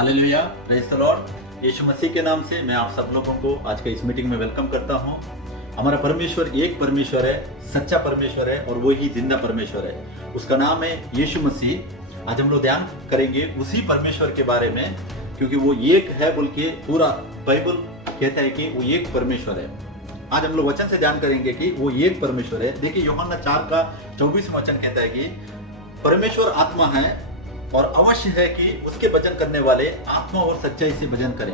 Hallelujah, praise the Lord. Yeshu Masih के नाम से मैं आप सब लोगों को आज के इस मीटिंग में वेलकम करता हूं। हमारा परमेश्वर एक परमेश्वर है, सच्चा परमेश्वर है और वो ही जिंदा परमेश्वर है। उसका नाम है यीशु मसीह। आज हम लोग ध्यान करेंगे उसी परमेश्वर के बारे में, क्योंकि वो एक है बोल के पूरा बाइबल कहता है कि वो एक परमेश्वर है। आज हम लोग वचन से ध्यान करेंगे कि वो एक परमेश्वर है। देखिए यूहन्ना 4 का 24 वचन कहता है कि परमेश्वर आत्मा है और अवश्य है कि उसके भजन करने वाले आत्मा और सच्चाई से भजन करें।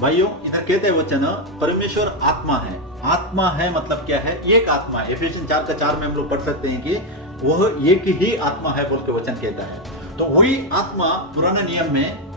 भाइयों, इधर कहते हैं वचन परमेश्वर आत्मा है। आत्मा है मतलब क्या है? एक आत्मा है। इफिसियंस 4 का 4 में हम लोग पढ़ सकते हैं कि वह एक ही आत्मा है बोल के वचन कहता है। तो वही आत्मा पुराने नियम में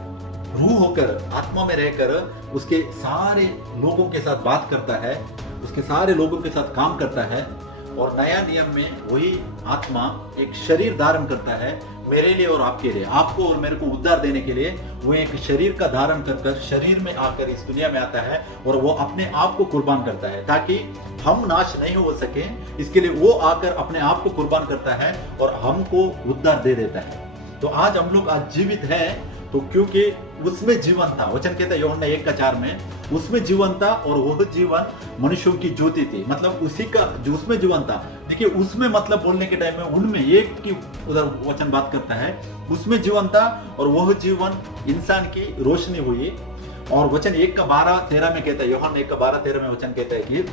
रूह होकर, आत्मा में रहकर उसके सारे लोगों के साथ बात करता है, उसके सारे लोगों के साथ काम करता है। और नया नियम में वही आत्मा एक शरीर धारण करता है मेरे लिए और आपके लिए, आपको और मेरे को उद्धार देने के लिए। वो एक शरीर का धारण कर शरीर में आकर इस दुनिया में आता है और वो अपने आप को कुर्बान करता है ताकि हम नाश नहीं हो सके। इसके लिए वो आकर अपने आप को कुर्बान करता है और हमको उद्धार दे देता है। तो आज हम लोग आज जीवित हैं तो क्योंकि उसमें जीवन था। वचन कहता है यूहन्ना 1 का 4 में, उसमें जीवन था और वह जीवन मनुष्यों की ज्योति थी। मतलब उसी का जो उसमें जीवन था। देखिए उसमें मतलब बोलने के टाइम में उनमें एक की उधर वचन बात करता है, उसमें जीवन था और वह जीवन इंसान की रोशनी हुई। और वचन 1 का 12-13 में कहता है, यूहन्ना 1 का 12-13 में वचन कहता है कि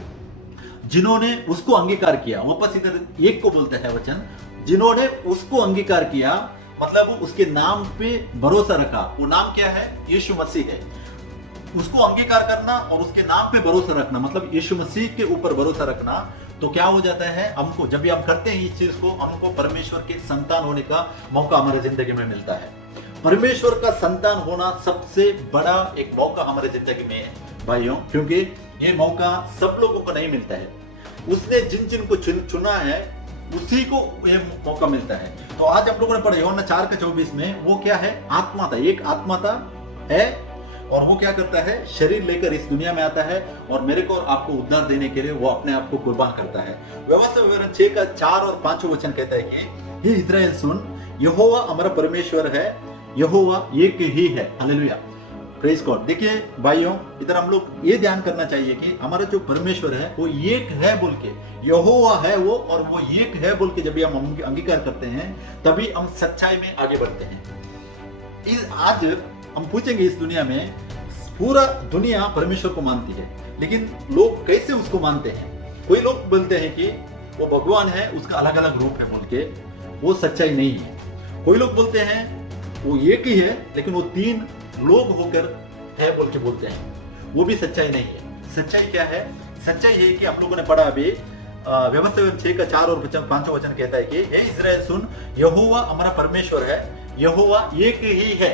जिन्होंने उसको अंगीकार किया, वापस इधर एक को बोलता है वचन, जिन्होंने उसको अंगीकार किया मतलब उसके नाम पे भरोसा रखा। वो नाम क्या है? यीशु मसीह है। उसको अंगीकार करना और उसके नाम पे भरोसा रखना मतलब यीशु मसीह के ऊपर भरोसा रखना। तो क्या हो जाता है, हमको जब भी हम करते हैं इस चीज को, हमको परमेश्वर के संतान होने का मौका हमारे जिंदगी में मिलता है। परमेश्वर का संतान होना सबसे बड़ा एक मौका हमारे जिंदगी में है भाइयों, क्योंकि ये मौका सब लोगों को नहीं मिलता है। उसने जिन जिन को चुना है उसी को ये मौका मिलता है। तो आज हम लोगों ने पढ़ा यूहन्ना 4 का 24 में, वो क्या है? आत्मा था, एक आत्मा था है और वो क्या करता है? शरीर लेकर इस दुनिया में आता है और मेरे को और आपको उद्धार देने के लिए वो अपने आप को कुर्बान करता है। व्यवस्था विवरण 6 का 4 और 5 वचन कहता है कि हे इस्राएल सुन, यहोवा हमारा परमेश्वर है, यहोवा एक ही है। Hallelujah, praise God. देखिए भाइयों, इधर हम लोग ये ध्यान करना चाहिए कि हमारा जो परमेश्वर है वो एक है बोल के, यहोवा है वो और वो एक है बोल के जब भी हम अंगीकार करते हैं तभी हम सच्चाई में आगे बढ़ते हैं। आज हम पूछेंगे इस दुनिया में, पूरा दुनिया परमेश्वर को मानती है, लेकिन लोग कैसे उसको मानते हैं? कोई लोग बोलते हैं कि वो भगवान है, उसका अलग अलग रूप है बोल के, वो सच्चाई नहीं है। कोई लोग बोलते हैं वो एक ही है लेकिन वो 3 लोग होकर है बोल के बोलते हैं, वो भी सच्चाई नहीं है। सच्चाई क्या है? सच्चाई ये कि आप लोगों ने पढ़ा अभी व्यवस्था 6 का 4 और 5 वचन कहता है कि हे इस्राएल सुन, यहोवा हमारा परमेश्वर है, यहोवा एक ही है।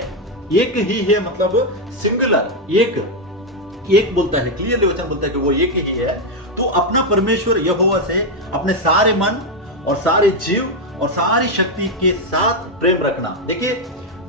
एक ही है मतलब सिंगुलर, एक बोलता है, क्लियरली वचन बोलता है कि वो एक ही है। तो अपना परमेश्वर यहोवा से अपने सारे मन और सारे जीव और सारी शक्ति के साथ प्रेम रखना। देखिए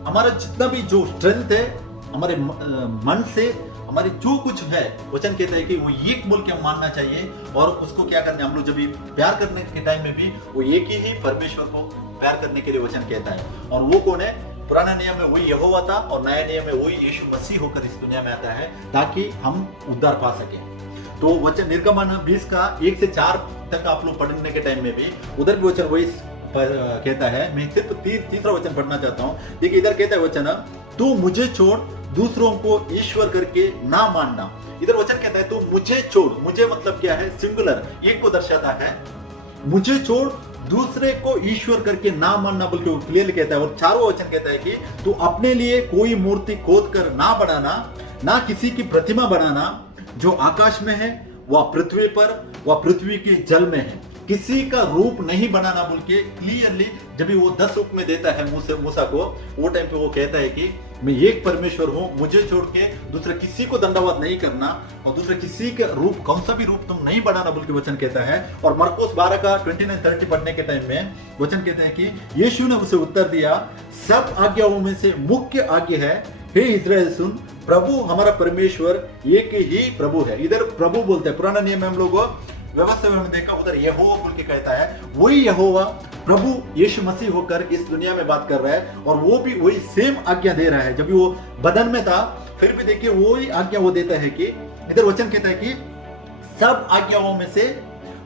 हमारा जितना भी जो स्ट्रेंथ है हमारे मन से, हमारे जो कुछ है, वचन कहता है कि वो एक बोल के हम मानना चाहिए। और उसको क्या करना है, हम लोग जब भी प्यार करने के टाइम में भी वो एक ही परमेश्वर को प्यार करने के लिए वचन कहता है। और वो कौन है? पुराना नियम में वही यहोवा था और नया नियम में वही यीशु मसीह होकर इस दुनिया में आता है ताकि हम उद्धार पा सके। तो वचन निर्गमन 20 का 1 से 4 तक आप लोग पढ़ने के टाइम में भी उधर भी वचन वही कहता है। मैं सिर्फ तीसरा वचन पढ़ना चाहता हूँ। देखिए इधर कहता है वचन, तू मुझे छोड़ दूसरों को ईश्वर करके ना मानना। इधर वचन कहता है तू मुझे छोड़, मुझे मतलब क्या है? सिंगुलर, एक को दर्शाता है। मुझे छोड़ दूसरे को ईश्वर करके ना मानना बोल के वो क्लियर कहता है। और 4वां वचन कहता है कि तू अपने लिए कोई मूर्ति खोद कर ना बनाना, ना किसी की प्रतिमा बनाना जो आकाश में है, वह पृथ्वी पर, वह पृथ्वी के जल में है। किसी का रूप नहीं बनाना बोल के क्लियरली जब भी वो 10 रूप में देता है मूसा को, वो टाइम पे वो कहता है कि मैं एक परमेश्वर हूँ, मुझे छोड़ के दूसरे किसी को दंडवत नहीं करना और दूसरे किसी का रूप, कौन सा भी रूप तुम नहीं बनाना बोल के वचन कहता है। और मरकुस 12 का 29-30 पढ़ने के टाइम में वचन कहते हैं कि यीशु ने उसे उत्तर दिया, सब आज्ञाओं में से मुख्य आज्ञा है, हे इस्राएल सुन, प्रभु हमारा परमेश्वर एक ही प्रभु है। इधर प्रभु बोलते हैं, पुराना नियम में हम लोग व्यवस्था में देखा उधर यहोवा बोल के कहता है, वही यहोवा प्रभु यीशु मसीह होकर इस दुनिया में बात कर रहा है, और वो भी वही सेम आज्ञा दे रहा है। जब भी वो बदन में था फिर भी देखिए वही आज्ञा वो देता है कि इधर वचन कहता है कि सब आज्ञाओं में से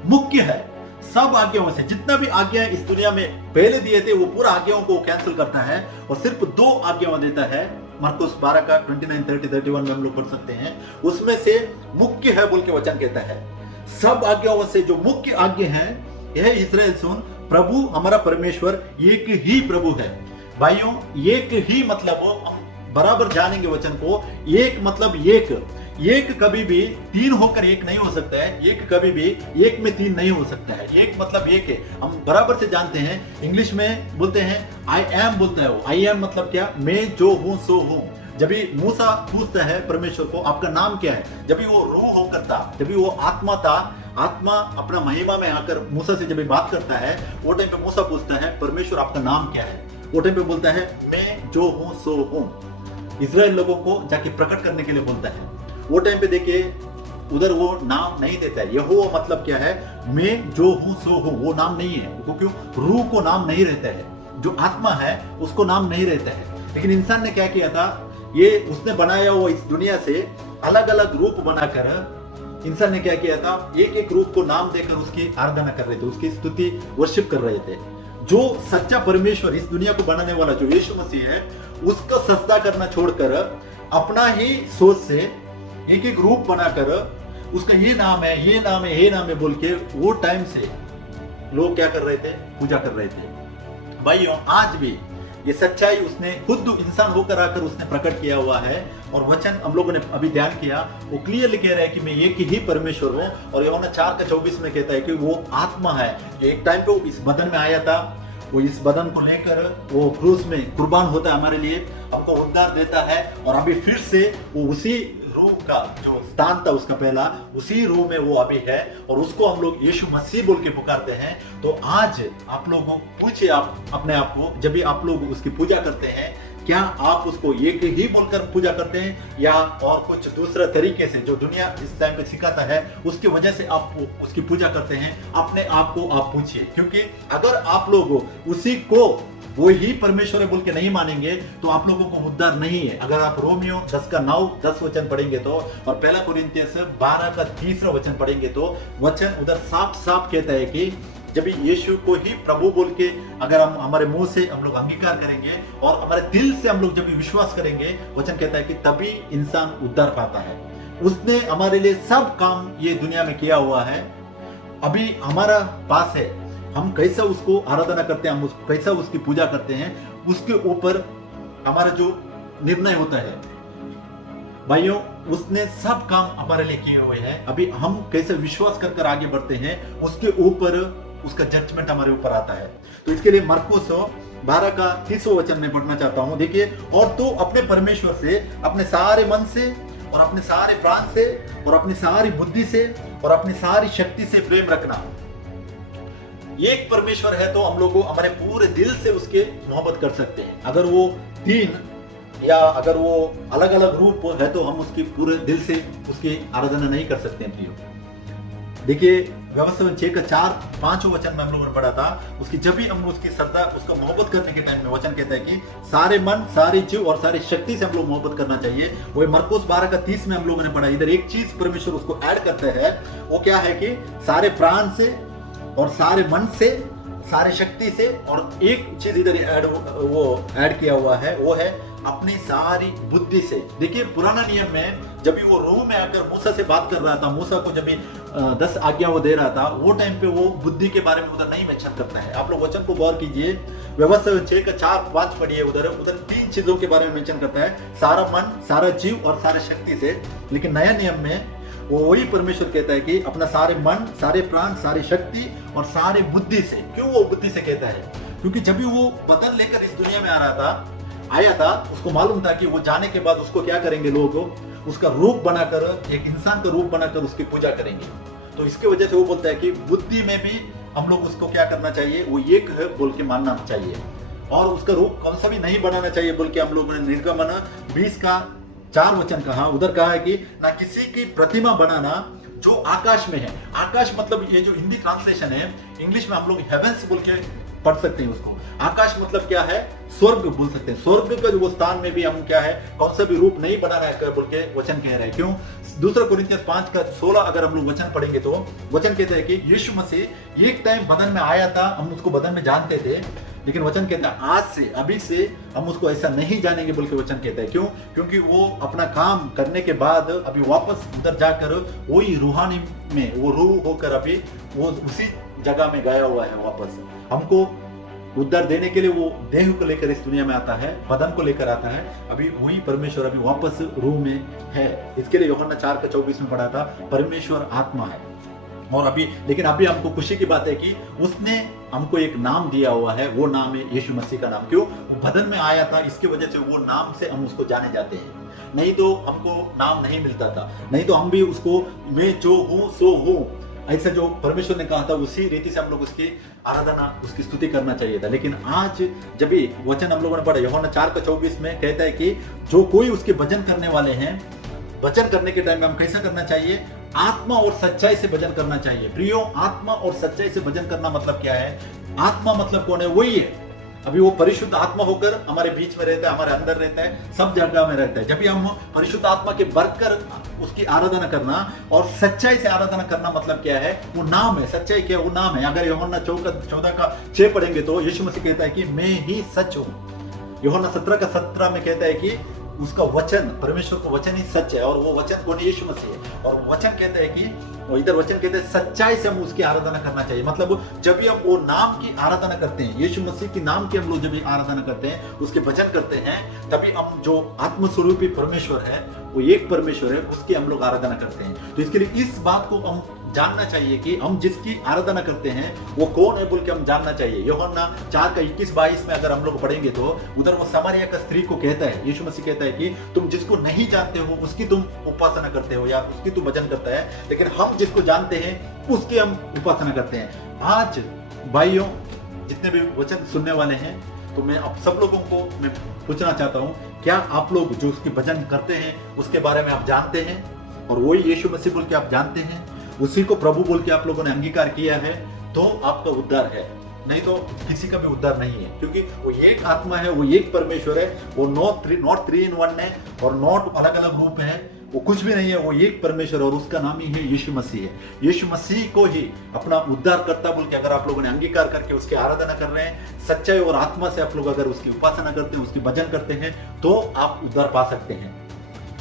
मुख्य है। सब आज्ञाओं से जितना भी आज्ञा इस दुनिया में पहले दिए थे वो पूरा आज्ञाओं को कैंसिल करता है और सिर्फ 2 आज्ञाओं देता है। मरकुस 12 का 29, 30, 31 में हम लोग पढ़ सकते हैं। उसमें से मुख्य है बोल के वचन कहता है। सब आज्ञाओं से जो मुख्य आज्ञा है यह इस्राएल सुन, प्रभु हमारा परमेश्वर एक ही प्रभु है। भाइयों, एक ही मतलब हम बराबर जानेंगे वचन को। एक मतलब एक कभी भी 3 होकर एक नहीं हो सकता है। एक कभी भी 1 में 3 नहीं हो सकता है। एक मतलब एक है, हम बराबर से जानते हैं। इंग्लिश में बोलते हैं आई एम, बोलता है वो। आई एम मतलब क्या? मैं जो हूं सो हूं। जब भी मूसा पूछता है परमेश्वर को आपका नाम क्या है, जब भी वो रूह होकर था, जब भी वो आत्मा था, आत्मा अपना महिमा में आकर मूसा से जब भी बात करता है, वो टाइम पे मूसा पूछता है परमेश्वर आपका नाम क्या है। वो टाइम पे बोलता है मैं जो हूं सो हूं। इजराइल लोगों को जाके प्रकट करने के लिए बोलता है। वो टाइम पे देखिए उधर वो नाम नहीं देता है। यहोवा मतलब क्या है? मैं जो हूं सो हूं। वो नाम नहीं है, क्योंकि रूह को नाम नहीं रहता है। जो आत्मा है उसको नाम नहीं रहता है। लेकिन इंसान ने क्या किया था, ये उसने बनाया वो इस दुनिया से अलग अलग रूप बनाकर इंसान ने क्या किया था, एक एक रूप को नाम देकर उसकी आराधना कर रहे थे, उसकी स्तुति वर्शिप कर रहे थे। जो सच्चा परमेश्वर इस दुनिया को बनाने वाला जो यीशु मसीह है, उसका सजदा करना छोड़कर अपना ही सोच से एक एक रूप बनाकर उसका ये नाम है, ये नाम है, ये नाम है बोल के वो टाइम से लोग क्या कर रहे थे? पूजा कर रहे थे। भाइयों, आज भी ये सच्चाई उसने खुद इंसान होकर आकर उसने प्रकट किया हुआ है। और वचन हम लोगों ने अभी ध्यान किया, वो क्लियरली कह रहा है कि मैं एक ही परमेश्वर हूँ। और यूहन्ना 4:24 में कहता है कि वो आत्मा है जो एक टाइम पे इस बदन में आया था। वो इस बदन को लेकर वो क्रूस में कुर्बान होता है, हमारे लिए हमको उद्धार देता है। और अभी फिर से वो उसी रूह का जो स्थान था उसका पहला, उसी रूह में वो अभी है। और उसको हम लोग यीशु मसीह बोल के पुकारते हैं। तो आज आप लोगों पूछिए आप अपने आप को, जब भी आप लोग उसकी पूजा करते हैं, क्या आप उसको एक ही बोलकर पूजा करते हैं या और कुछ दूसरा तरीके से जो दुनिया इस टाइम पे सिखाता है उसकी वजह से आप उसकी पूजा करते हैं? अपने आप को आप पूछिए। क्योंकि अगर आप लोग उसी को वो ही परमेश्वर बोल के नहीं मानेंगे तो आप लोगों को उद्धार नहीं है। अगर आप रोमियो 10:9-10 वचन पढ़ेंगे तो, और 1 कुरिन्थियस 12:3 पढ़ेंगे तो वचन उधर साफ साफ कहता है कि जब यीशु को ही प्रभु बोल के अगर हम हमारे मुंह से हम लोग अंगीकार करेंगे और हमारे दिल से हम लोग जब विश्वास करेंगे, वचन कहता है कि तभी इंसान उद्धार पाता है। उसने हमारे लिए सब काम ये दुनिया में किया हुआ है। अभी हमारा पास है, हम कैसा उसको आराधना करते हैं, हम उसको कैसा उसकी पूजा करते हैं, उसके ऊपर हमारा जो निर्णय होता है। भाइयों, उसने सब काम हमारे लिए किए हुए हैं। अभी हम कैसे विश्वास कर कर आगे बढ़ते हैं उसके ऊपर उसका जजमेंट हमारे ऊपर आता है। तो इसके लिए मरकुस 12:30 में पढ़ना चाहता हूं। देखिए, और तो अपने परमेश्वर से अपने सारे मन से और अपने सारे प्राण से और अपनी सारी बुद्धि से और अपनी सारी शक्ति से प्रेम रखना। एक परमेश्वर है तो हम लोग हमारे पूरे दिल से उसके मोहब्बत कर सकते हैं। अगर वो 3 या अगर वो अलग अलग रूप है तो हम उसकी पूरे दिल से उसकी आराधना नहीं कर सकते हैं। प्रियो, देखिए व्यवस्था 6:4-5 वचन में हम लोगों ने पढ़ा था। उसकी जब भी हम उसकी श्रद्धा, उसको मोहब्बत करने के टाइम में वचन कहता है कि सारे मन, सारे जीव और सारी शक्ति से हम लोग मोहब्बत करना चाहिए। वही मरकुस 12:30 में हम लोगों ने पढ़ा। इधर एक चीज परमेश्वर उसको ऐड करता है, वो क्या है कि सारे प्राण से और सारे मन से, सारे शक्ति से, और एक चीज इधर ऐड किया हुआ है, वो है अपनी सारी बुद्धि से। देखिए, पुराना नियम में जब भी वो रूह में आकर मूसा से बात कर रहा था, मूसा को जब भी 10 आज्ञा वो दे रहा था, वो टाइम पे वो बुद्धि के बारे में उधर नहीं मेंशन करता है। आप लोग वचन को गौर कीजिए, व्यवस्था 6:4-5 पढ़िए। उधर 3 चीजों के बारे में मेंशन करता है, सारा मन, सारा जीव और सारे शक्ति से। लेकिन नया नियम में वो वही परमेश्वर कहता है कि अपना सारे मन, सारे प्राण, सारी शक्ति और सारे बुद्धि से। क्यों वो बुद्धि से कहता है? क्योंकि जब भी वो बदन लेकर इस दुनिया में आया था, उसको मालूम था कि वो जाने के बाद उसको क्या करेंगे, लोग उसका रूप बनाकर, एक इंसान का रूप बनाकर उसकी पूजा करेंगे। तो इसके वजह से वो बोलता है कि बुद्धि में भी हम लोग उसको क्या करना चाहिए, वो एक है बोल के मानना चाहिए, और उसका रूप कौन सा भी नहीं बनाना चाहिए बोल के हम लोगों ने निर्गमन 20:4 वचन कहा। उधर कहा है कि ना किसी की प्रतिमा बनाना जो आकाश में है। आकाश मतलब ये जो हिंदी ट्रांसलेशन है, इंग्लिश में हम लोग हेवेंस बोल के पढ़ सकते हैं उसको। आकाश मतलब क्या है? स्वर्ग बोल सकते हैं। स्वर्ग का जो वो स्थान में भी हम क्या है, कौन सा भी रूप नहीं बनाना है बोल के वचन कह रहे हैं। क्यों? 2 कोरिन्थियस 5:16 अगर हम लोग वचन पढ़ेंगे तो वचन कहते हैं कि यीशु मसीह एक टाइम बदन में आया था, हम उसको बदन में जानते थे, लेकिन वचन कहता है आज से, अभी से हम उसको ऐसा नहीं जानेंगे बोल के वचन कहता है। क्यों? क्योंकि वो अपना काम करने के बाद अभी वापस उधर जाकर वही रूहानी में वो रूह होकर अभी वो उसी जगह में गया हुआ है। वापस हमको उद्धार देने के लिए वो देह को लेकर इस दुनिया में आता है, बदन को लेकर आता है। अभी वही परमेश्वर अभी वापस रूह में है। इसके लिए यूहन्ना 4:24 में पढ़ा था, परमेश्वर आत्मा है। और अभी लेकिन अभी हमको खुशी की बात है कि उसने हमको एक नाम दिया हुआ है, वो नाम है यीशु मसीह का नाम। क्यों? वो बदन में आया था, इसकी वजह से वो नाम से हम उसको जाने जाते हैं। नहीं तो हमको नाम नहीं मिलता था, नहीं तो हम भी उसको मैं जो हूं सो हूं, ऐसा जो परमेश्वर ने कहा था उसी रीति से हम लोग उसकी आराधना, उसकी स्तुति करना चाहिए था। लेकिन आज जब भी वचन हम लोगों ने पढ़ा, यूहन्ना 4:24 में कहता है कि जो कोई उसके भजन करने वाले हैं, भजन करने के टाइम में हम कैसा करना चाहिए? आत्मा और सच्चाई से भजन करना चाहिए। प्रियो, आत्मा और सच्चाई से भजन करना मतलब क्या है? आत्मा मतलब कौन है? वही है। अभी वो परिशुद्ध आत्मा होकर हमारे बीच में रहता है, हमारे अंदर रहता है, सब जगह में रहता है। जब भी हम परिशुद्ध आत्मा के बढ़कर उसकी आराधना करना और सच्चाई से आराधना करना मतलब क्या है? वो नाम है। सच्चाई क्या है? वो नाम है। अगर यूहन्ना 14:6 पढ़ेंगे तो यीशु मसीह कहता है कि मैं ही सच हूं। यूहन्ना 17:17 में कहता है कि उसका वचन, परमेश्वर का वचन ही सच है, और वो वचन कौन है? यीशु मसीह है। और वचन कहता है कि, और इधर वचन कहते हैं सच्चाई से हम उसकी आराधना करना चाहिए। मतलब जब भी हम वो नाम की आराधना करते हैं, यीशु मसीह के नाम की हम लोग जब भी आराधना करते हैं, उसके भजन करते हैं, तभी हम जो आत्मस्वरूपी परमेश्वर है, वो एक परमेश्वर है, उसकी हम लोग आराधना करते हैं। तो इसके लिए इस बात को हम जानना चाहिए कि हम जिसकी आराधना करते हैं वो कौन है बोल के हम जानना चाहिए। यूहन्ना 4:21-22 में अगर हम लोग पढ़ेंगे तो उधर वो समारिया का स्त्री को कहता है, यीशु मसीह कहता है कि तुम जिसको नहीं जानते हो उसकी तुम उपासना करते हो या उसकी तुम भजन करता है, लेकिन हम जिसको जानते हैं उसकी हम उपासना करते हैं। आज भाइयों, जितने भी वचन सुनने वाले हैं, तो मैं आप सब लोगों को मैं पूछना चाहता हूँ, क्या आप लोग जो उसकी भजन करते हैं उसके बारे में आप जानते हैं? और वही यीशु मसीह बोल के आप जानते हैं, उसी को प्रभु बोल के आप लोगों ने अंगीकार किया है, तो आपका उद्धार है। नहीं तो किसी का भी उद्धार नहीं है, क्योंकि वो एक आत्मा है, वो एक परमेश्वर है, वो नॉट 3 in 1 है, और नॉट अलग अलग रूप है, वो कुछ भी नहीं है, वो एक परमेश्वर, और उसका नाम ही है यीशु मसीह है। यीशु मसीह को ही अपना उद्धार करता बोल के अगर आप लोगों ने अंगीकार करके उसकी आराधना कर रहे हैं, सच्चाई और आत्मा से आप लोग अगर उसकी उपासना करते हैं, उसकी भजन करते हैं, तो आप उद्धार पा सकते हैं।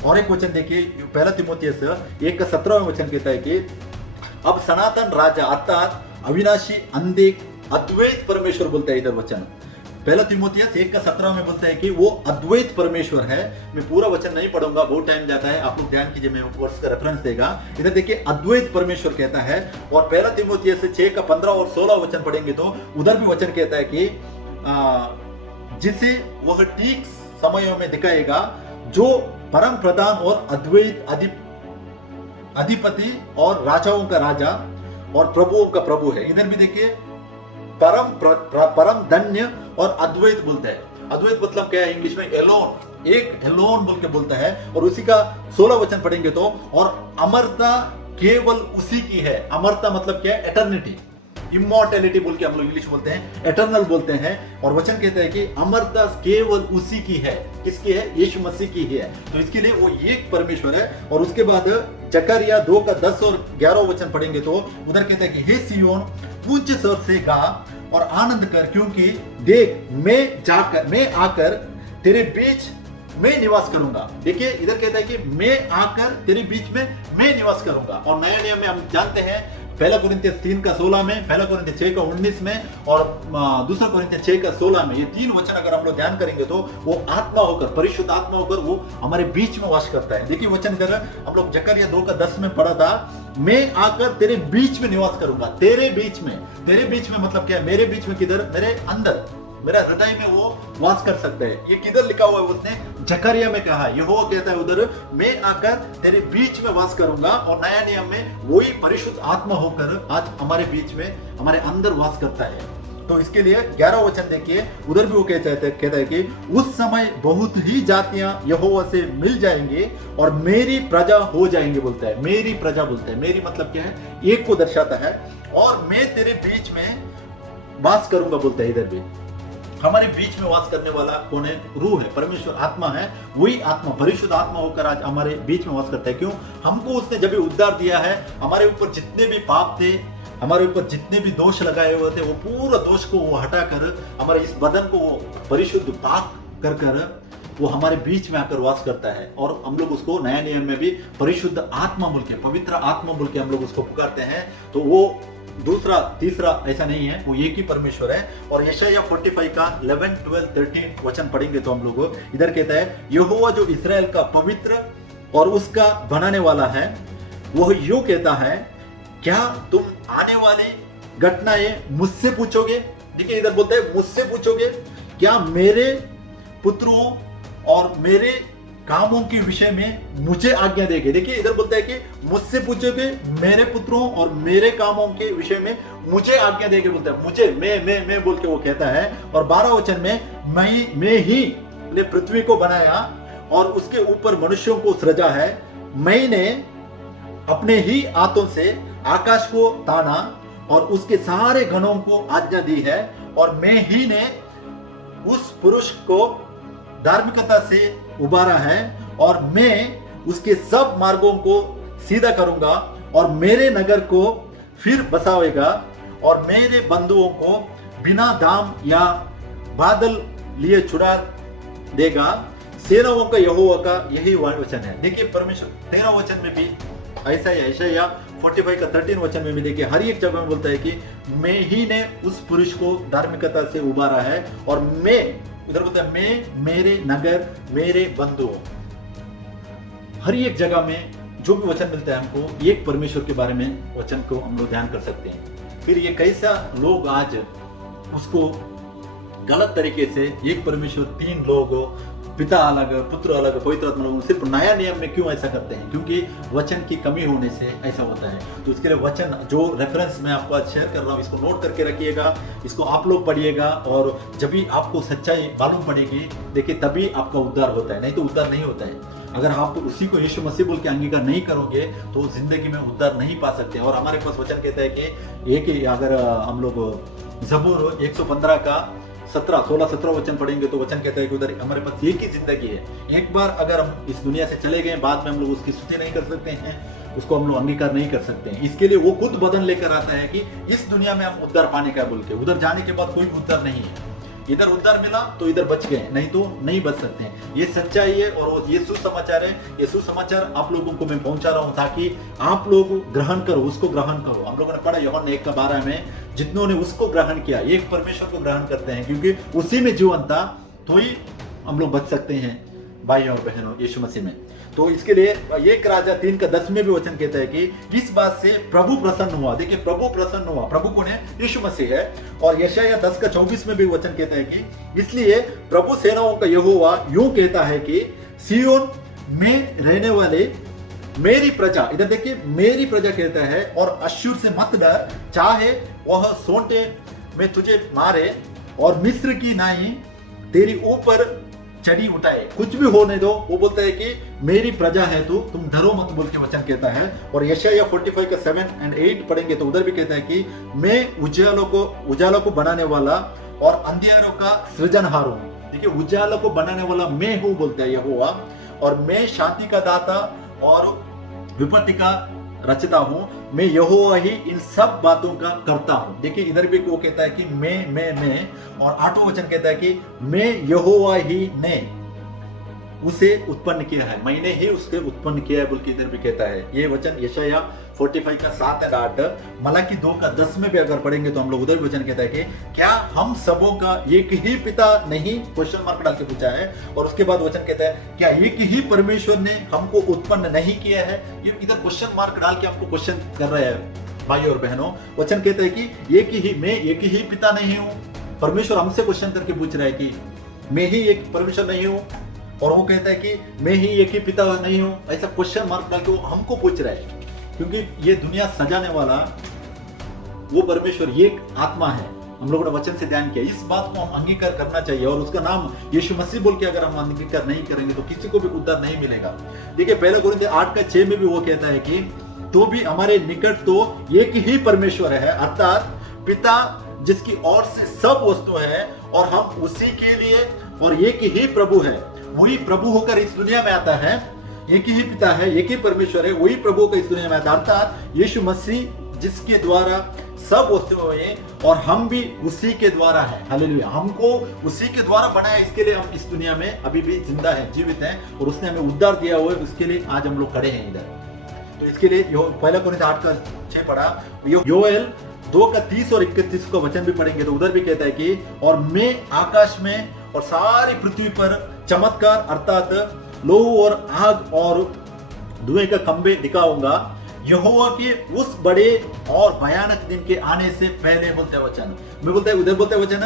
और एक वचन देखिए, 1 तीमुथियुस 1:17 वचन कहता है कि अब सनातन राजा अर्थात अविनाशी अद्वैत परमेश्वर बोलता है। इधर वचन 1 तीमुथियुस 1:17 में बोलता है कि वो अद्वैत परमेश्वर है। मैं पूरा वचन नहीं पढ़ूंगा, बहुत टाइम जाता है, आप लोग ध्यान कीजिए, मैं वर्ष का रेफरेंस देगा। इधर देखिए अद्वैत परमेश्वर कहता है। और 1 तीमुथियुस 6:15 और 16 वचन पढ़ेंगे तो उधर भी वचन कहता है कि जिसे वह ठीक समयों में दिखाएगा, जो परम प्रधान और अद्वैत अधिपति और राजाओं का राजा और प्रभुओं का प्रभु है। इधर भी देखिए परम धन्य और अद्वैत बोलता है। अद्वैत मतलब क्या है? इंग्लिश में एलोन, एक एलोन बोल के बोलता है। और उसी का 16 वचन पढ़ेंगे तो, और अमरता केवल उसी की है। अमरता मतलब क्या है? एटर्निटी, इमॉर्टैलिटी बोल के हम लोग इंग्लिश बोलते हैं, एटर्नल बोलते हैं। और वचन कहता है कि अमरता केवल उसी की है। किसकी है? यीशु मसीह की है। तो इसके लिए वो एक परमेश्वर है। और उसके बाद जकरिया 2:10 और 11 वचन पढ़ेंगे तो उधर कहता है कि हे सियोन, ऊंचे स्वर से गा और आनंद कर, क्योंकि देख मैं आकर तेरे बीच मैं निवास करूंगा। देखिए इधर कहता है कि मैं आकर तेरे बीच में मैं निवास करूंगा। और नया नियम में हम जानते हैं 1 कोरिन्थियस 3:16 में, 1 कोरिन्थियस 6:19 में और 2 कोरिन्थियस 6:16 में, ये 3 वचन अगर हम लोग ध्यान करेंगे तो वो आत्मा होकर, परिशुद्ध आत्मा होकर वो हमारे बीच में वास करता है। देखिए वचन इधर हम लोग जकरिया 2:10 में पढ़ा था, मैं आकर तेरे बीच में निवास करूंगा। तेरे बीच में मतलब क्या है? मेरे बीच में किधर? मेरे अंदर, मेरा हृदय में वो वास कर सकता है। ये किधर लिखा हुआ है? उसने जकरिया में कहा। यहोवा कहता है उधर, मैं आकर तेरे बीच में वास करूंगा। और नया नियम में वही परिशुद्ध आत्मा होकर आज हमारे बीच में, हमारे अंदर वास करता है। तो इसके लिए 11 वचन देखिए, उधर भी वो कहता है कि उस समय बहुत ही जातियां यहोवा से मिल जाएंगे और मेरी प्रजा हो जाएंगे बोलता है। मेरी प्रजा बोलता है, मेरी मतलब क्या है? एक को दर्शाता है। और मैं तेरे बीच में वास करूंगा बोलता है इधर भी। हमारे बीच में वास करने वाला कौन है? रूह है, परमेश्वर आत्मा है। वही आत्मा परिशुद्ध आत्मा होकर आज हमारे बीच में वास करता है। क्यों? हमको उसने जब भी उद्धार दिया है, हमारे ऊपर जितने भी पाप थे, हमारे ऊपर जितने भी दोष लगाए हुए थे, वो पूरा दोष को वो हटाकर हमारे इस बदन को वो परिशुद्ध पाक कर कर वो हमारे बीच में आकर वास करता है। और हम लोग उसको नया नियम में भी परिशुद्ध आत्मा बोल के, पवित्र आत्मा बोल के हम लोग उसको पुकारते हैं। तो वो दूसरा तीसरा ऐसा नहीं है, वो एक ही परमेश्वर है। और यशायाह 45 का 11, 12, 13 वचन पढ़ेंगे तो हम लोग इधर कहता है, यहोवा जो इस्राएल का पवित्र और उसका बनाने वाला है, वह यूं कहता है, क्या तुम आने वाली घटनाएं मुझसे पूछोगे? देखिए इधर बोलते हैं मुझसे पूछोगे, क्या मेरे पुत्रों और मेरे कामों के विषय में मुझे आज्ञा देंगे? देखिए इधर बोलता है कि मुझसे पूछोगे, मेरे पुत्रों और मेरे कामों के विषय में मुझे आज्ञा देंगे बोलता है। मुझे, मैं बोल के वो कहता है। और 12 वचन में, मैं ही ने पृथ्वी को बनाया और उसके ऊपर मनुष्यों को सृजा है। मैंने अपने ही हाथों से आकाश को ताना और उसके सारे गणों को आज्ञा दी है। और मैं ही ने उस पुरुष को धार्मिकता से उबारा है और मैं उसके सब मार्गों को सीधा करूंगा और मेरे नगर को फिर बसावेगा और मेरे बंधुओं को बिना दाम या बादल लिए छुड़ा देगा। सेनाओं का यहोवा का यही वचन है। देखिए परमेश्वर 13 वचन में भी ऐसा ही, ऐसा या 45 का 13 वचन में भी देखिए हर एक जगह में बोलता है कि मैं ही ने उस पुरुष को धार्मिकता से उबारा है और मैं, इधर बोलता है मैं, मेरे नगर, मेरे बंधुओं। हर एक जगह में जो भी वचन मिलता है हमको, एक परमेश्वर के बारे में वचन को हम लोग ध्यान कर सकते हैं। फिर ये कैसा लोग आज उसको गलत तरीके से, एक परमेश्वर, 3 लोग, पिता अलग, पुत्र अलग, पवित्र आत्मा अलग, सिर्फ नया नियम में क्यों ऐसा करते हैं? क्योंकि वचन की कमी होने से ऐसा होता है। तो इसके लिए वचन जो रेफरेंस मैं आपको आज शेयर कर रहा हूँ, इसको नोट करके रखिएगा, इसको आप लोग पढ़िएगा और जब भी आपको सच्चाई मालूम पड़ेगी, देखिए तभी आपका उद्धार होता है, नहीं तो उद्धार नहीं होता है। अगर आप उसी को यीशु मसीह बोल के अंगीकार नहीं करोगे तो जिंदगी में उद्धार नहीं पा सकते। और हमारे पास वचन कहता है कि एक ही, अगर हम लोग ज़बूर 115 का 16-17 वचन पढ़ेंगे तो वचन कहता है कि उधर हमारे पास एक ही जिंदगी है। एक बार अगर हम इस दुनिया से चले गए, बाद में हम लोग उसकी स्तुति नहीं कर सकते हैं, उसको हम लोग अंगीकार नहीं कर सकते हैं। इसके लिए वो खुद बदन लेकर आता है कि इस दुनिया में हम उद्धार पाने का बोल के, उधर जाने के बाद कोई उद्धार नहीं है। इधर उद्धार मिला तो इधर बच गए, नहीं तो नहीं बच सकते हैं। ये सच्चाई है और ये सुसमाचार है। ये सुसमाचार आप लोगों को मैं पहुंचा रहा हूं ताकि आप लोग ग्रहण करो, उसको ग्रहण करो। हम लोगों ने पढ़ा यूहन्ना 1:12 में, जितनों ने उसको ग्रहण किया, एक परमेश्वर को ग्रहण करते हैं क्योंकि उसी में जीवन था, तो ही हम लोग बच सकते हैं भाइयों और बहनों यीशु मसीह में। तो इसके लिए 1 राजा 3 का 10 में भी वचन कहता है कि इस बात से प्रभु प्रसन्न हुआ। देखिए प्रभु प्रसन्न हुआ, प्रभु कौन है? यीशु मसीह है। और यशायाह 10 का 24 में भी वचन कहता है कि इसलिए प्रभु सेनाओं का यहोवा यूं कहता है कि सिय्योन में रहने वाले मेरी प्रजा, इधर देखिए मेरी प्रजा कहता है, और अश्शूर से मत डर, चाहे वह सोंटे में तुझे मारे और मिस्र की नाई तेरी ऊपर चढ़ी उठाए, कुछ भी होने दो। वो बोलता है कि मेरी प्रजा है तू, तुम डरो मत बोल के वचन कहता है। और यशायाह 45 का 7 और 8 पढ़ेंगे तो उधर भी कहता है कि मैं उजालों को बनाने वाला और अंधियारों का सृजनहार हूं। देखिए उजालों को बनाने वाला मैं हूं बोलता है यहोवा, और मैं शांति का दाता और विपत्ति का रचता हूं। मैं यहोवा ही इन सब बातों का करता हूं। देखिए इधर भी वो कहता है कि मैं, और 8वां वचन कहता है कि मैं यहोवा ही ने उसे उत्पन्न किया है, मैंने ही उसके उत्पन्न किया है बोल के इधर भी कहता है। ये वचन यशायाह 45 का 7 और 8, मलाकी 2 का 10 में भी अगर पढ़ेंगे तो हम लोग उधर भी वचन कहता है कि क्या हम सबों का एक ही पिता नहीं, क्वेश्चन मार्क डाल के पूछा है। और उसके बाद वचन कहता है क्या एक ही परमेश्वर ने हमको उत्पन्न नहीं किया है? ये इधर क्वेश्चन मार्क डाल के आपको क्वेश्चन कर रहा है भाई और बहनों। वचन कहता है कि एक ही, मैं एक ही पिता नहीं हूं। परमेश्वर हमसे क्वेश्चन करके पूछ रहा है कि मैं ही एक परमेश्वर नहीं हूं, और वो कहता है कि मैं ही एक ही पिता नहीं हूं। ऐसा क्वेश्चन मार्क डाल के वो हमको पूछ रहा है, क्योंकि ये दुनिया सजाने वाला वो परमेश्वर एक आत्मा है। हम लोगों ने वचन से ध्यान किया, इस बात को हम अंगीकार करना चाहिए। और उसका नाम यीशु मसीह बोल के अगर हम अंगीकार नहीं करेंगे तो किसी को भी उद्धार नहीं मिलेगा। देखिए 1 कोरिन्थियों 8 का 6 में भी वो कहता है कि तो भी हमारे निकट तो एक ही परमेश्वर है, अर्थात पिता जिसकी ओर से सब वस्तु है और हम उसी के लिए, और एक ही प्रभु है, वही प्रभु होकर इस दुनिया में आता है, एक ही पिता है, एक ही परमेश्वर है, वही प्रभु होकर इस दुनिया में आता है, अर्थात यीशु मसीह जिसके द्वारा सब वस्तु हुए और हम भी उसी के द्वारा है। हालेलुया, हमको उसी के द्वारा बनाया, इसके लिए हम इस दुनिया में अभी भी जिंदा हैं, जीवित हैं, और उसने हमें उद्धार दिया हुआ है, उसके लिए आज हम लोग खड़े हैं इधर। तो इसके लिए पहला कोरिन्थियों 8:6 पढ़ा, योएल 2:30 और 31 का वचन भी पढ़ेंगे तो उधर भी कहता है कि और मैं आकाश में और सारी पृथ्वी पर चमत्कार अर्थात लहू और आग और धुएं का खंभे दिखाऊंगा, यहोवा के उस बड़े और भयानक दिन के आने से पहले। बोलते हैं वचन में, बोलता है उधर, बोलता है वचन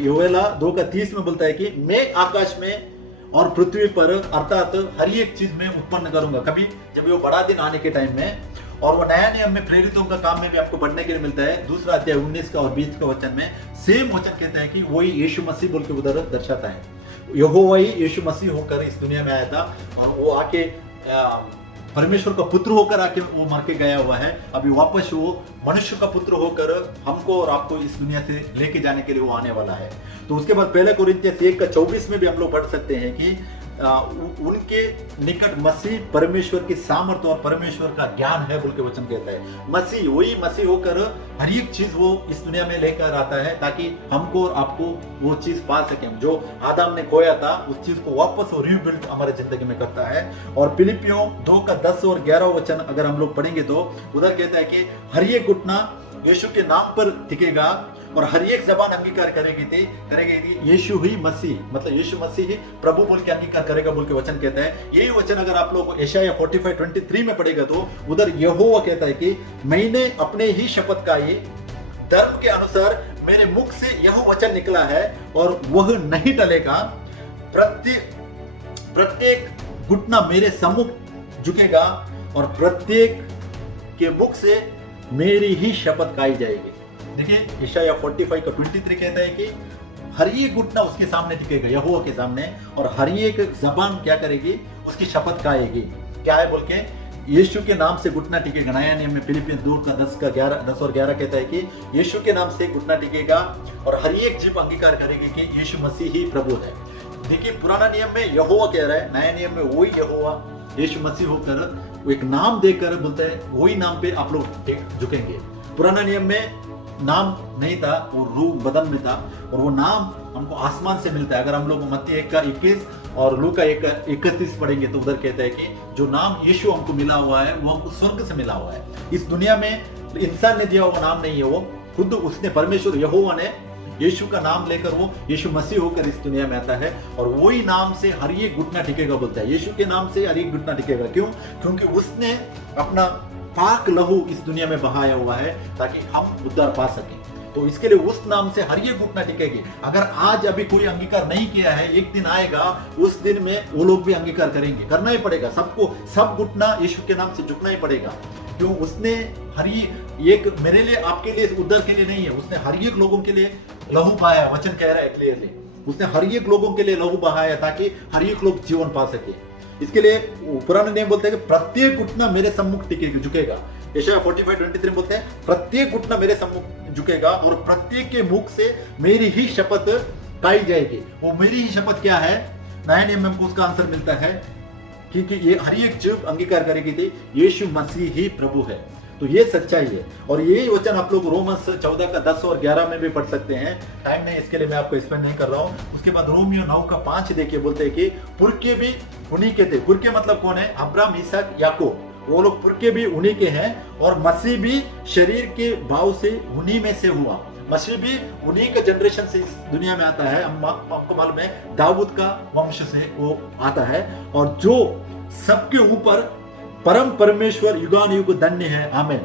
योएल 2:30 में बोलता है कि मैं आकाश में और पृथ्वी पर अर्थात हर एक चीज में उत्पन्न करूंगा। कभी जब वो बड़ा दिन आने के टाइम में, और वो नया नियम में प्रेरितों का काम में भी आपको पढ़ने के लिए मिलता है, 2 अध्याय 19 का और 20 का वचन में सेम वचन कहता है कि वही यीशु मसीह बोल के उधर दर्शाता है। यहोवा ही यीशु मसीह होकर इस दुनिया में आया था और वो आके परमेश्वर का पुत्र होकर आके वो मर के गया हुआ है। अभी वापस वो मनुष्य का पुत्र होकर हमको और आपको इस दुनिया से लेके जाने के लिए वो आने वाला है। तो उसके बाद पहले कोरिन्थियों 1:24 में भी हम लोग पढ़ सकते हैं कि उनके निकट मसीह परमेश्वर की सामर्थ और परमेश्वर का ज्ञान है बोल के वचन कहता है। मसीह वही मसीह होकर हर एक चीज वो इस दुनिया में लेकर आता है ताकि हमको और आपको वो चीज पा सके। जो आदम ने खोया था उस चीज को वापस वो रीबिल्ड हमारे जिंदगी में करता है। और फिलिपियों 2:10 और 11 वचन अगर हम लोग पढ़ेंगे तो उधर कहता है कि हर एक घुटना यीशु के नाम पर टिकेगा और हर एक जबान अंगीकार करेगी यीशु ही मसीह, मतलब यीशु मसीह ही प्रभु बोल के अंगीकार करेगा बोल के वचन कहता है। यही वचन अगर आप लोग यशायाह 45:23 में पढ़ेगा तो उधर यहोवा कहता है कि मैंने अपने ही शपथ खाई, धर्म के अनुसार मेरे मुख से यह वचन निकला है और वह नहीं टलेगा। प्रत्येक घुटना मेरे सम्मुख झुकेगा और प्रत्येक के मुख से मेरी ही शपथ खाई जाएगी। देखिए यशायाह 45:23 कहता है कि हर एक घुटना उसके सामने टिकेगा, यहोवा के सामने, और हर एक जबान क्या करेगी, उसकी शपथ खाएगी। क्या है बोल के, यीशु के नाम से घुटना टिकेगा। नया नियम में फिलिपियंस 2:10 और 11 कहता है कि यीशु के नाम से घुटना टिकेगा और हर एक जीभ अंगीकार करेगी कि यीशु मसीह ही प्रभु है। देखिए पुराना नियम में यहोवा कह रहा है, नया नियम में वही यहोवा यीशु मसीह होकर वो एक नाम देकर बोलता है वही नाम पे आप लोग झुकेंगे। पुराना नियम में नाम नहीं था, वो रूह बदन में था और वो नाम हमको आसमान से मिलता है। अगर हम लोग मत्ती 1:21 और लूका 1:31 पढ़ेंगे तो उधर कहता है कि जो नाम यीशु हमको मिला हुआ है वो हमको स्वर्ग से मिला हुआ है। इस दुनिया में इंसान ने दिया हुआ नाम नहीं है, वो खुद उसने परमेश्वर यहोवा ने यीशु का नाम लेकर वो यीशु मसीह होकर इस दुनिया में आता है और वही नाम से हर एक घुटना टिकेगा बोलता है। यीशु के नाम से हर एक घुटना टिकेगा। क्यों? क्योंकि उसने अपना पाक लहू इस दुनिया में बहाया हुआ है ताकि हम उद्धार पा सकें। तो इसके लिए उस नाम से हर एक घुटना टिकेगी। अगर आज अभी कोई अंगीकार नहीं किया है, एक दिन आएगा उस दिन में वो लोग भी अंगीकार करेंगे, करना ही पड़ेगा सबको। सब घुटना यीशु के नाम से झुकना ही पड़ेगा। क्यों? उसने हर एक मेरे लिए आपके लिए उद्धार के लिए नहीं है, उसने हर एक लोगों के लिए लहू बहाया। वचन कह रहा है क्लियरली, उसने हर एक लोगों के लिए लहू बहाया ताकि हर एक लोग जीवन पा सके। इसके लिए पुराने नियम बोलते हैं कि प्रत्येक घुटना मेरे सम्मुख टिकेगा, झुकेगा। यशायाह 45:23 बोलते हैं प्रत्येक घुटना मेरे सम्मुख झुकेगा और प्रत्येक के मुख से मेरी ही शपथ खाई जाएगी। वो मेरी ही शपथ क्या है? नया नियम में हमको उसका आंसर मिलता है क्योंकि ये हर एक जीव अंगीकार करेगी थी यीशु मसीह ही प्रभु है। तो ये सच्चाई है और यही वचन आप लोग रोमन्स 14:10 और 11 में भी पढ़ सकते हैं। टाइम नहीं इसके लिए मैं आपको एक्सप्लेन नहीं कर रहा हूँ। उसके बाद रोमियो 9:5 देखिए, बोलते हैं कि पुरखे भी उन्हीं के थे। पुरखे मतलब कौन है? अब्राहम, इसहाक, याकूब, वो लोग पुरखे भी उन्हीं के हैं और मसीह भी शरीर के भाव से उन्हीं में से हुआ। मसीह भी उन्हीं के जनरेशन से इस दुनिया में आता है। आपको मालूम है दाऊद का वंश से वो आता है और जो सबके ऊपर परम परमेश्वर युगानुयुग धन्य है, आमीन।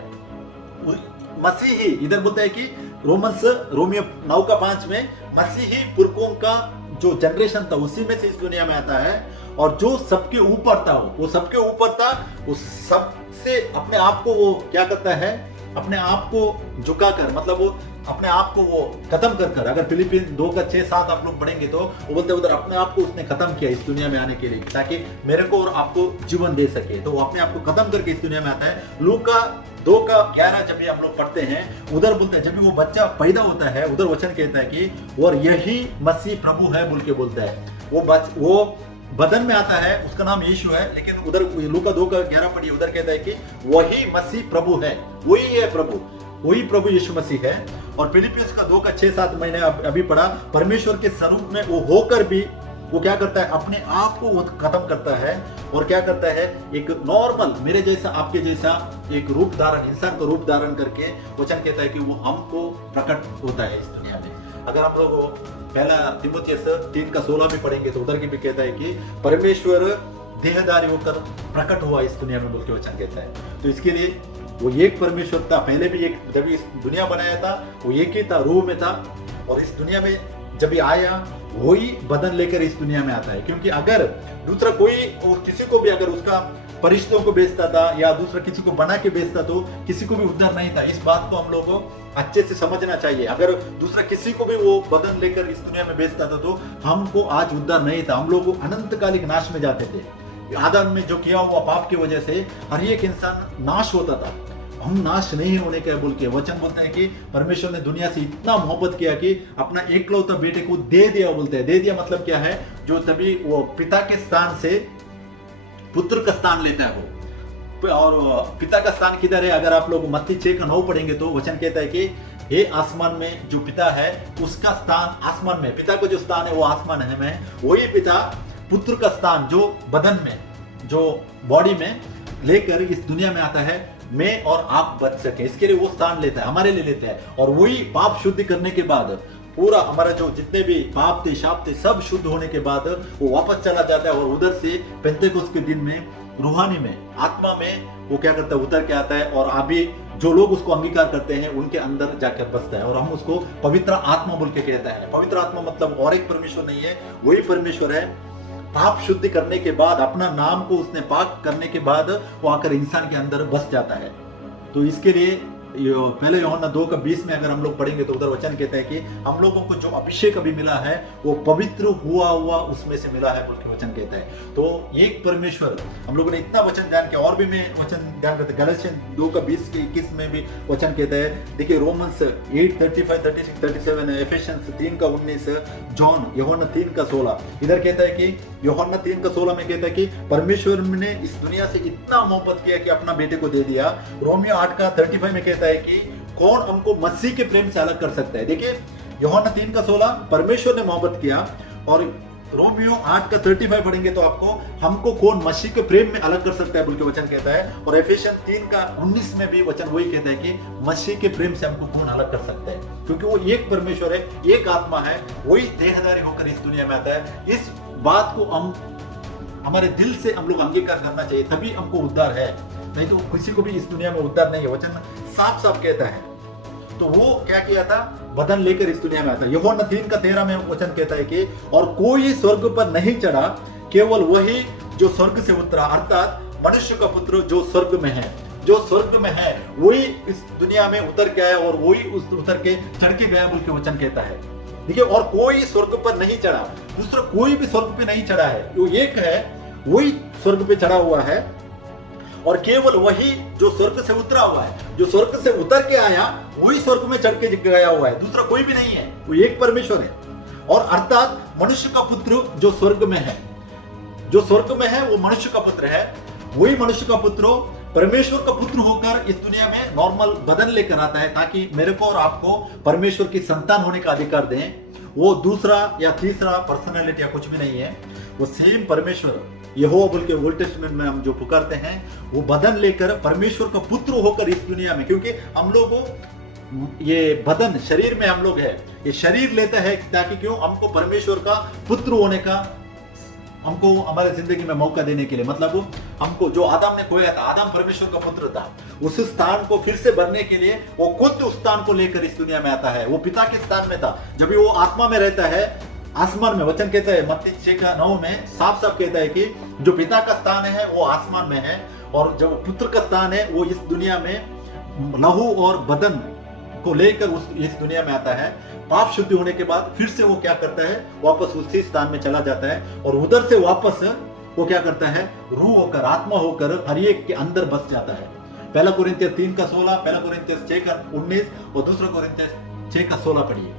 मसीह ही इधर बोलता है कि रोमियो 9:5 में मसीह ही पुरखों का जो जनरेशन था उसी में से इस दुनिया में आता है और जो सबके ऊपर था वो सबके ऊपर था, वो सबसे अपने आप को वो क्या करता है? अपने आप को झुकाकर, मतलब वो अपने आप को वो खत्म कर अगर फिलिपिन 2:6-7 आप लोग पढ़ेंगे तो वो बोलते उधर अपने आप को उसने खत्म किया इस दुनिया में आने के लिए, ताकि मेरे को और आपको जीवन दे सके। तो वो अपने आप को खत्म करके इस दुनिया में आता है। लूका 2:11 जब भी हम लोग पढ़ते हैं, उधर बोलते हैं जब भी वो बच्चा पैदा होता है, उधर वचन कहता है कि और यही मसीह प्रभु है बोल के बोलता है। वो बदन में आता है, उसका नाम यीशु है, लेकिन उधर लूका 2:11 पढ़िए, उधर कहता है कि वही मसीह प्रभु है, वही है प्रभु, वही प्रभु यीशु मसीह है। और फिलिपियंस का 2:6-7 महीने अभी पढ़ा, परमेश्वर के स्वरूप में वो होकर भी वो क्या करता है, अपने आप को वो खत्म करता है और क्या करता है, एक नॉर्मल मेरे जैसा आपके जैसा एक रूप धारण, इंसान का रूप धारण करके वचन कहता है कि वो हमको प्रकट होता है इस दुनिया में। अगर हम लोग पहला तीमुथियुस 3:16 में पढ़ेंगे तो उधर की भी कहता है कि परमेश्वर देहधारी होकर प्रकट हुआ इस दुनिया में बोल के वचन कहता है। तो इसके लिए वो एक परमेश्वर था, पहले भी एक, जब इस दुनिया बनाया था वो एक ही था, रूह में था, और इस दुनिया में जब ये आया वही बदन लेकर इस दुनिया में आता है। क्योंकि अगर दूसरा कोई किसी को भी अगर उसका परिश्रम को बेचता था या दूसरा किसी को बना के बेचता तो किसी को भी उद्धार नहीं था। इस बात को हम लोगों को अच्छे से समझना चाहिए। अगर दूसरा किसी को भी वो बदन लेकर इस दुनिया में बेचता था तो हमको आज उद्धार नहीं था, हम लोग अनंतकालिक नाश में जाते थे। आदम में जो किया हुआ पाप की वजह से हर एक इंसान नाश होता था। हम नाश नहीं होने का बोल के वचन बोलता है कि परमेश्वर ने दुनिया से इतना मोहब्बत किया कि अपना एकलौता बेटे को दे दिया। बोलते हैं दे दिया मतलब क्या है, जो तभी वो पिता के स्थान से पुत्र का स्थान लेता है वो। और पिता का स्थान किधर है, अगर आप लोग मत्ती 6:9 पढ़ेंगे तो वचन कहता है कि हे आसमान में जो पिता है उसका स्थान आसमान में, पिता का जो स्थान है वो आसमान है में, वही पिता पुत्र का स्थान जो बदन में, जो बॉडी में लेकर इस दुनिया में आता है, मैं और आप बच सके, इसके लिए वो स्थान लेता है, हमारे लिए लेता है। और वही पाप शुद्धि करने के बाद पूरा हमारा जो जितने भी पाप थे शाप थे सब शुद्ध होने के बाद वो वापस चला जाता है और उधर से पेंतेकोस्त के दिन में रूहानी में, आत्मा में वो क्या करता है, उतर के आता है। और अभी जो लोग उसको अंगीकार करते हैं उनके अंदर जाकर बसता है और हम उसको पवित्र आत्मा बोल के कहते हैं। पवित्र आत्मा मतलब और एक परमेश्वर नहीं है, वही परमेश्वर है। पाप शुद्धि करने के बाद, अपना नाम को उसने पाक करने के बाद वो आकर इंसान के अंदर बस जाता है। तो इसके लिए पहले यूहन्ना 2:20 में अगर हम लोग पढ़ेंगे तो उधर वचन कहता है कि हम लोगों को जो अभिषेक अभी मिला है वो पवित्र हुआ उसमें से मिला है बोल के वचन कहता है। तो एक परमेश्वर, हम लोगों ने इतना वचन ध्यान किया, और भी मैं वचन ध्यान करते, गलातियन 2:20-21 में भी वचन कहता है। देखिए रोमन्स 8:35, 36, 37, एफेसियंस 3:19, जॉन यूहन्ना 3:16, इधर कहता है कि यूहन्ना 3:16 में कहता है कि परमेश्वर ने इस दुनिया से इतना मोहब्बत किया कि अपना बेटे को दे दिया। रोमियो 8:35 में कहता है कि कौन हमको मसीह के प्रेम से अलग कर सकता है। देखिए यूहन्ना 3:16 परमेश्वर ने मोहब्बत किया, और रोमियो 8:35 पढ़ेंगे तो आपको हमको कौन मसीह के प्रेम में अलग कर सकता है बोल के वचन कहता है। और एफेसियन 3:19 में भी वचन वही कहता है कि मसीह के प्रेम से हमको कौन अलग कर सकता है, क्योंकि वो एक परमेश्वर है, एक आत्मा है, वही देहधारी होकर इस दुनिया में आता है। इस बात को हम हमारे दिल से हम लोग अंगीकार करना चाहिए, तभी हमको उद्धार है, नहीं तो किसी को भी इस दुनिया में उद्धार नहीं है। वचन साफ साफ कहता है। तो वो क्या किया था, बदन लेकर इस दुनिया में आता है। यूहन्ना 3:13 में वचन कहता है कि और कोई स्वर्ग पर नहीं चढ़ा, केवल वही जो स्वर्ग से उतरा, अर्थात मनुष्य का पुत्र जो स्वर्ग में है, जो स्वर्ग में है वही इस दुनिया में उतर के आया और वही उस उतर के चढ़ के गया बोल के वचन कहता है। देखिए, और कोई स्वर्ग पर नहीं चढ़ा, दूसरा कोई भी स्वर्ग पे नहीं चढ़ा है, वो एक है, वही स्वर्ग पे चढ़ा हुआ है, और केवल वही जो स्वर्ग से उतरा हुआ है, जो स्वर्ग से उतर के आया वही स्वर्ग में चढ़ के गया हुआ है, दूसरा कोई भी नहीं है, वो एक परमेश्वर है। और अर्थात मनुष्य का पुत्र जो स्वर्ग में है, जो स्वर्ग में है वो मनुष्य का पुत्र है, वही मनुष्य का पुत्र परमेश्वर का पुत्र होकर इस दुनिया में नॉर्मल बदन लेकर आता है, ताकि मेरे को और आपको परमेश्वर की संतान होने का अधिकार दें। वो दूसरा या तीसरा पर्सनालिटी या कुछ भी नहीं है, वो सेम परमेश्वर यहोवा बोल के ओल्ड टेस्टामेंट में हम जो पुकारते हैं, वो बदन लेकर परमेश्वर का पुत्र होकर इस दुनिया में, क्योंकि हम लोग ये बदन शरीर में हम लोग है, ये शरीर लेता है ताकि क्यों, हमको परमेश्वर का पुत्र होने का, हमको हमारे जिंदगी में मौका देने के लिए। मतलब हमको जो आदम ने खोया था, आदम परमेश्वर का पुत्र था, उस स्थान को फिर से भरने के लिए वो खुद उस स्थान को लेकर इस दुनिया में आता है। वो पिता के स्थान में था, जब वो आत्मा में रहता है आसमान में, वचन कहता है मत्ती 6:9 में साफ साफ कहता है कि जो पिता का स्थान है वो आसमान में है, और जो पुत्र का स्थान है वो इस दुनिया में लहू और बदन को लेकर इस दुनिया में आता है। पाप शुद्धि होने के बाद फिर से वो क्या करता है, वापस उसी स्थान में चला जाता है और उधर से वापस वो क्या करता है, रूह होकर, आत्मा होकर हर एक के अंदर बस जाता है। पहला कोरिन्थियस 3:16, पहला कोरिन्थियस 6:19 और दूसरा कोरिन्थियस 6:16 पढ़िए।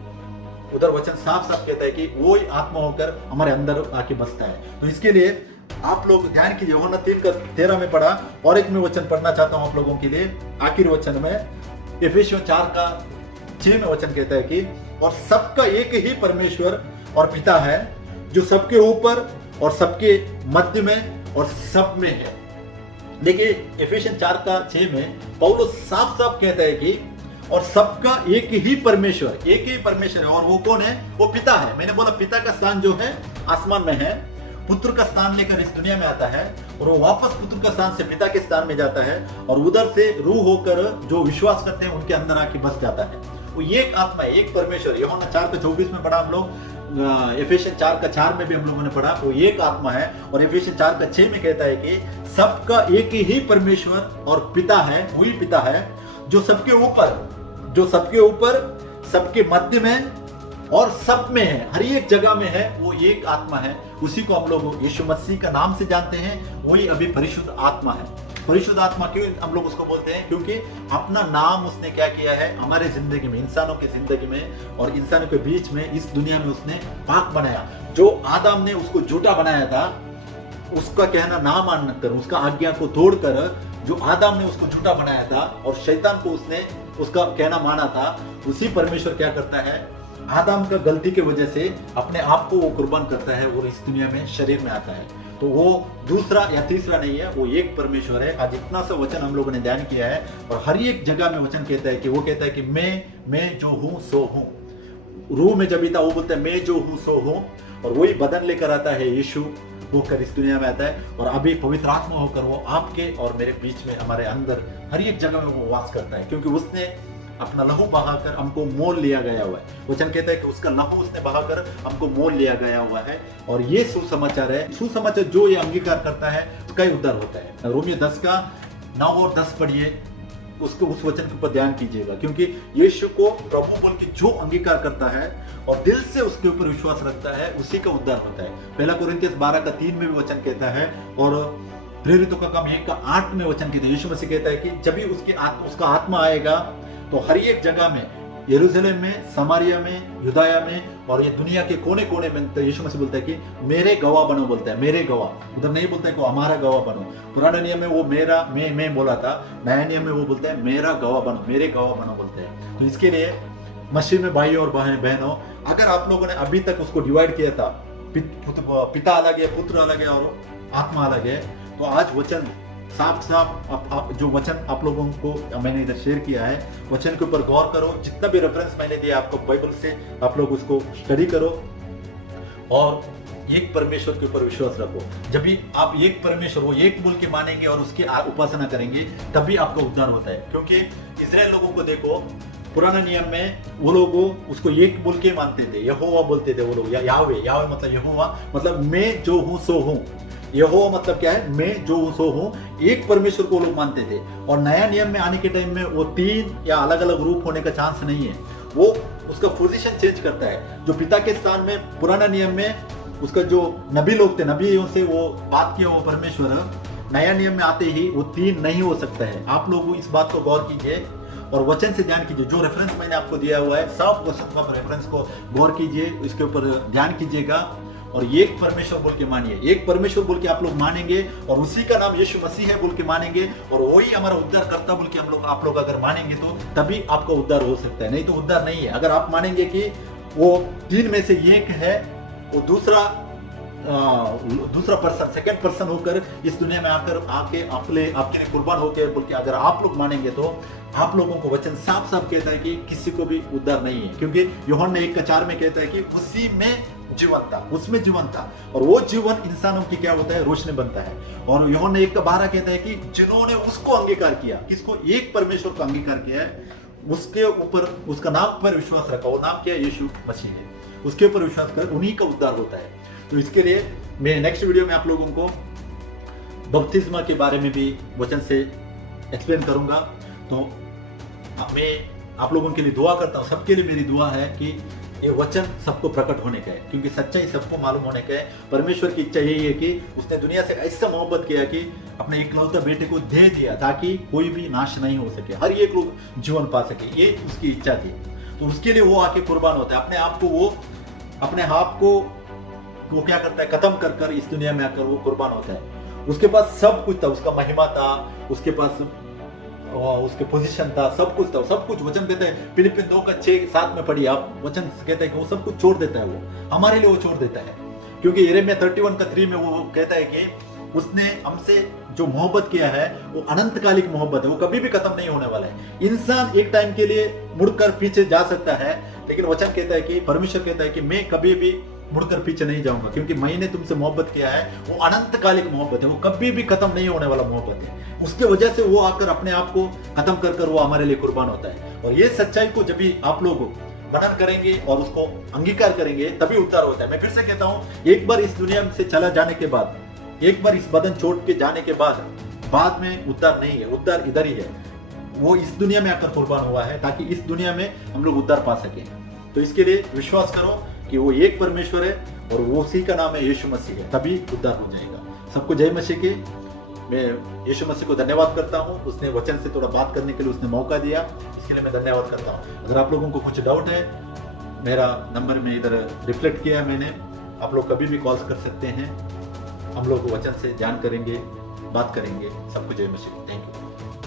उधर वचन साफ साफ कहता है कि वो ही आत्मा होकर हमारे अंदर आके बसता है। तो इसके लिए आप लोग ध्यान कीजिए, यूहन्ना 3:13 में पढ़ा और एक मैं वचन पढ़ना चाहता हूं आप लोगों के लिए। आखिरी वचन में इफिसियों 4:6 में वचन कहता है कि और सबका एक ही परमेश्वर और पिता है जो सबके ऊपर और सबके मध्य में और सब में है। देखिए इफिसियन 4:6 में पौलुस साफ साफ कहता है कि और सबका एक ही परमेश्वर है। और वो कौन है, वो पिता है। मैंने बोला पिता का स्थान जो है आसमान में है, पुत्र का स्थान लेकर इस दुनिया में आता है और वो वापस पुत्र का स्थान से पिता के स्थान में जाता है और उधर से रूह होकर जो विश्वास करते हैं उनके अंदर आके बस जाता है। वो एक आत्मा है, एक परमेश्वर। यूहन्ना 4:24 में पढ़ा हम लोग, इफिसियन 4:4 में भी हम लोगों ने पढ़ा, वो एक आत्मा है। और इफिसियन 4:6 में कहता है कि सबका एक ही परमेश्वर और पिता है, वही पिता है जो सबके ऊपर सबके मध्य में और सब में है, हर एक जगह में है। वो एक आत्मा है, उसी को हम लोग यीशु मसीह का नाम से जानते हैं। वही अभी परिशुद्ध आत्मा है। परिशुद्ध आत्मा क्यों हम लोग उसको बोलते हैं, क्योंकि अपना नाम उसने क्या किया है हमारे जिंदगी में, इंसानों की जिंदगी में और इंसानों के बीच में, इस दुनिया में उसने पाक बनाया। जो आदम ने उसको झूठा बनाया था, उसका कहना ना मानकर, उसका आज्ञा को तोड़कर जो आदम ने उसको झूठा बनाया था और शैतान को उसने उसका कहना माना था, उसी परमेश्वर क्या करता है, आदम का गलती की वजह से अपने आप को वो कुर्बान करता है और इस दुनिया में शरीर में आता है। तो वो दूसरा या तीसरा नहीं है, वो एक परमेश्वर है। आज इतना सा वचन हम लोगों ने ध्यान किया है और हर एक जगह में वचन कहता है कि वो कहता है कि मैं जो हूं सो हूं। रूह में जब था वो बोलता है मैं जो हूं सो हूं, और वही बदन लेकर आता है, यीशु होकर इस दुनिया में आता है और अभी पवित्र आत्मा होकर वो आपके और मेरे बीच में, हमारे अंदर हर एक जगह में वो वास करता है, क्योंकि उसने अपना लहू बहाकर हमको मोल लिया गया हुआ है। वचन कहता है कि उसका लहू उसने बहाकर हमको मोल लिया गया हुआ है और ये सुसमाचार है। सुसमाचार जो ये अंगीकार करता है उसका ही उद्धार होता है। रोमियो 10:9 और 10 पढ़िए, उसको उस वचन के ऊपर ध्यान कीजिएगा, क्योंकि यीशु को प्रभु बोल के जो अंगीकार करता है और दिल से उसके ऊपर विश्वास रखता है, उसी का उद्धार होता है। पहला कोरिन्थियस 12:3 में भी वचन कहता है और प्रेरितों का काम 1:8 में वचन कहता है। यीशु मसीह कहता है कि जब भी उसका आत्मा आएगा तो हर एक जगह में, यरूशलेम में, समारिया में, युदाया में और ये दुनिया के कोने कोने में, तो यीशु मसीह बोलता है कि मेरे गवाह बनो, बोलता है मेरे गवाह। उधर नहीं बोलता है कि हमारा गवाह बनो। पुराने नियम में वो मेरा मैं बोला था, नया नियम में वो बोलता है मेरा गवाह बनो, मेरे गवाह बनो बोलते हैं। तो इसके लिए मसीह में भाइयों और बहनों, अगर आप लोगों ने अभी तक उसको डिवाइड किया था, पिता अलग है, पुत्र अलग है और आत्मा अलग है, तो आज वचन साफ साफ जो वचन आप लोगों को मैंने इधर शेयर किया है, वचन के ऊपर गौर करो। जितना भी रेफरेंस मैंने दिया आपको बाइबल से, आप लोग उसको स्टडी करो और एक परमेश्वर के ऊपर विश्वास रखो। जब भी आप एक परमेश्वर, वो एक बोल के मानेंगे और उसकी उपासना करेंगे, तभी आपका उद्धार होता है। क्योंकि इजराइल लोगों को देखो, पुराना नियम में वो लोग उसको एक बोल के मानते थे, यहोवा बोलते थे वो लोग, यावे मतलब यहोवा मतलब मैं जो हूं सो हूं। यहोवा मतलब क्या है, मैं जो हूं सो हूं। एक परमेश्वर को लोग मानते थे। और नया नियम में आने के टाइम में वो 3 या अलग अलग रूप होने का चांस नहीं है, वो उसका पोजीशन चेंज करता है। जो पिता के स्थान में पुराना नियम में उसका जो नबी लोग थे, नबियों से वो बात किया वो परमेश्वर, नया नियम में आते ही वो 3 नहीं हो सकता है। आप लोग इस बात को गौर कीजिए और वचन से ध्यान कीजिए। जो रेफरेंस मैंने आपको दिया हुआ है, सब वचन का रेफरेंस को गौर कीजिए, इसके ऊपर ध्यान कीजिएगा और एक परमेश्वर बोल के मानिए। एक परमेश्वर बोल के आप लोग मानेंगे और उसी का नाम यीशु मसीह है बोल के मानेंगे और वही हमारा उद्धार करता बोल के आप लोग अगर मानेंगे तो तभी आपका उद्धार हो सकता है, नहीं तो उद्धार नहीं है। अगर आप मानेंगे कि वो 3 में से एक है, वो दूसरा पर्सन, सेकंड पर्सन होकर इस दुनिया में आके आपके लिए कुर्बान होकर बोल के अगर आप लोग मानेंगे तो आप लोगों को वचन साफ साफ कहता है कि किसी को भी उद्धार नहीं है। क्योंकि यूहन्ना 1:4 में कहता है कि उसी में जीवन था, उसमें जीवन था और वो जीवन इंसानों की क्या होता है, रोशनी बनता है। और यूहन्ना 1:12 कहता है कि जिन्होंने उसको अंगीकार किया, किसको, एक परमेश्वर को अंगीकार किया है, उसके ऊपर उसका नाम पर विश्वास रखा। वो नाम क्या है, यीशु मसीह है, उसके ऊपर विश्वास कर, उन्हीं का उद्धार होता है। तो इसके लिए मैं नेक्स्ट वीडियो में आप लोगों को बपतिस्मा के बारे में भी वचन से एक्सप्लेन करूंगा। तो मैं आप लोगों के लिए दुआ करता हूँ, सबके लिए मेरी दुआ है कि ये वचन सबको प्रकट होने का है, क्योंकि सच्चाई सबको मालूम होने का है। परमेश्वर की इच्छा यही है कि उसने दुनिया से ऐसा मोहब्बत किया कि अपने इकलौते बेटे को दे दिया ताकि कोई भी नाश नहीं हो सके, हर एक लोग जीवन पा सके, ये उसकी इच्छा थी। तो उसके लिए वो आके कुर्बान होता है, अपने आप को वो क्या करता है, खत्म कर कर इस दुनिया में आकर वो कुर्बान होता है। उसके पास सब कुछ था, उसका महिमा था, उसके पास उसके पोजीशन था, सब कुछ था, सब कुछ। वचन कहता है फिलिपिन 2:6-7 में पढ़िए आप, वचन कहता है कि वो सब कुछ छोड़ देता है, वो हमारे लिए वो छोड़ देता है। क्योंकि यिर्मयाह 31:3 में वो कहता है कि उसने हमसे जो मोहब्बत किया है वो अनंतकालिक मोहब्बत है, वो कभी भी खत्म नहीं होने वाला है। इंसान एक टाइम के लिए मुड़कर पीछे जा सकता है, लेकिन वचन कहता है कि परमेश्वर कहता है कि मैं कभी भी मुड़कर पीछे नहीं जाऊंगा, क्योंकि मैंने तुमसे मोहब्बत किया है, वो अनंतकालिक मोहब्बत है, वो कभी भी खत्म नहीं होने वाला मोहब्बत है। उसके वजह से वो आकर अपने आप को खत्म कर कर वो हमारे लिए कुर्बान होता है। और ये सच्चाई को जब भी आप लोग मनन करेंगे और उसको अंगीकार करेंगे तभी उद्धार होता है। मैं फिर से कहता हूँ, एक बार इस दुनिया से चला जाने के बाद, एक बार इस बदन छोड़ के जाने के बाद में उद्धार नहीं है, उद्धार इधर ही है। वो इस दुनिया में आकर कुर्बान हुआ है ताकि इस दुनिया में हम लोग उद्धार पा सकें। तो इसके लिए विश्वास करो कि वो एक परमेश्वर है और वो उसी का नाम है यीशु मसीह है, तभी उद्धार हो जाएगा। सबको जय मसीह की। मैं यीशु मसीह को धन्यवाद करता हूँ, उसने वचन से थोड़ा बात करने के लिए उसने मौका दिया, इसके लिए मैं धन्यवाद करता हूँ। अगर आप लोगों को कुछ डाउट है, मेरा नंबर में इधर रिफ्लेक्ट किया है मैंने, आप लोग कभी भी कॉल कर सकते हैं। हम लोग वचन से जान करेंगे, बात करेंगे। सबको जय मसीह। Thank you.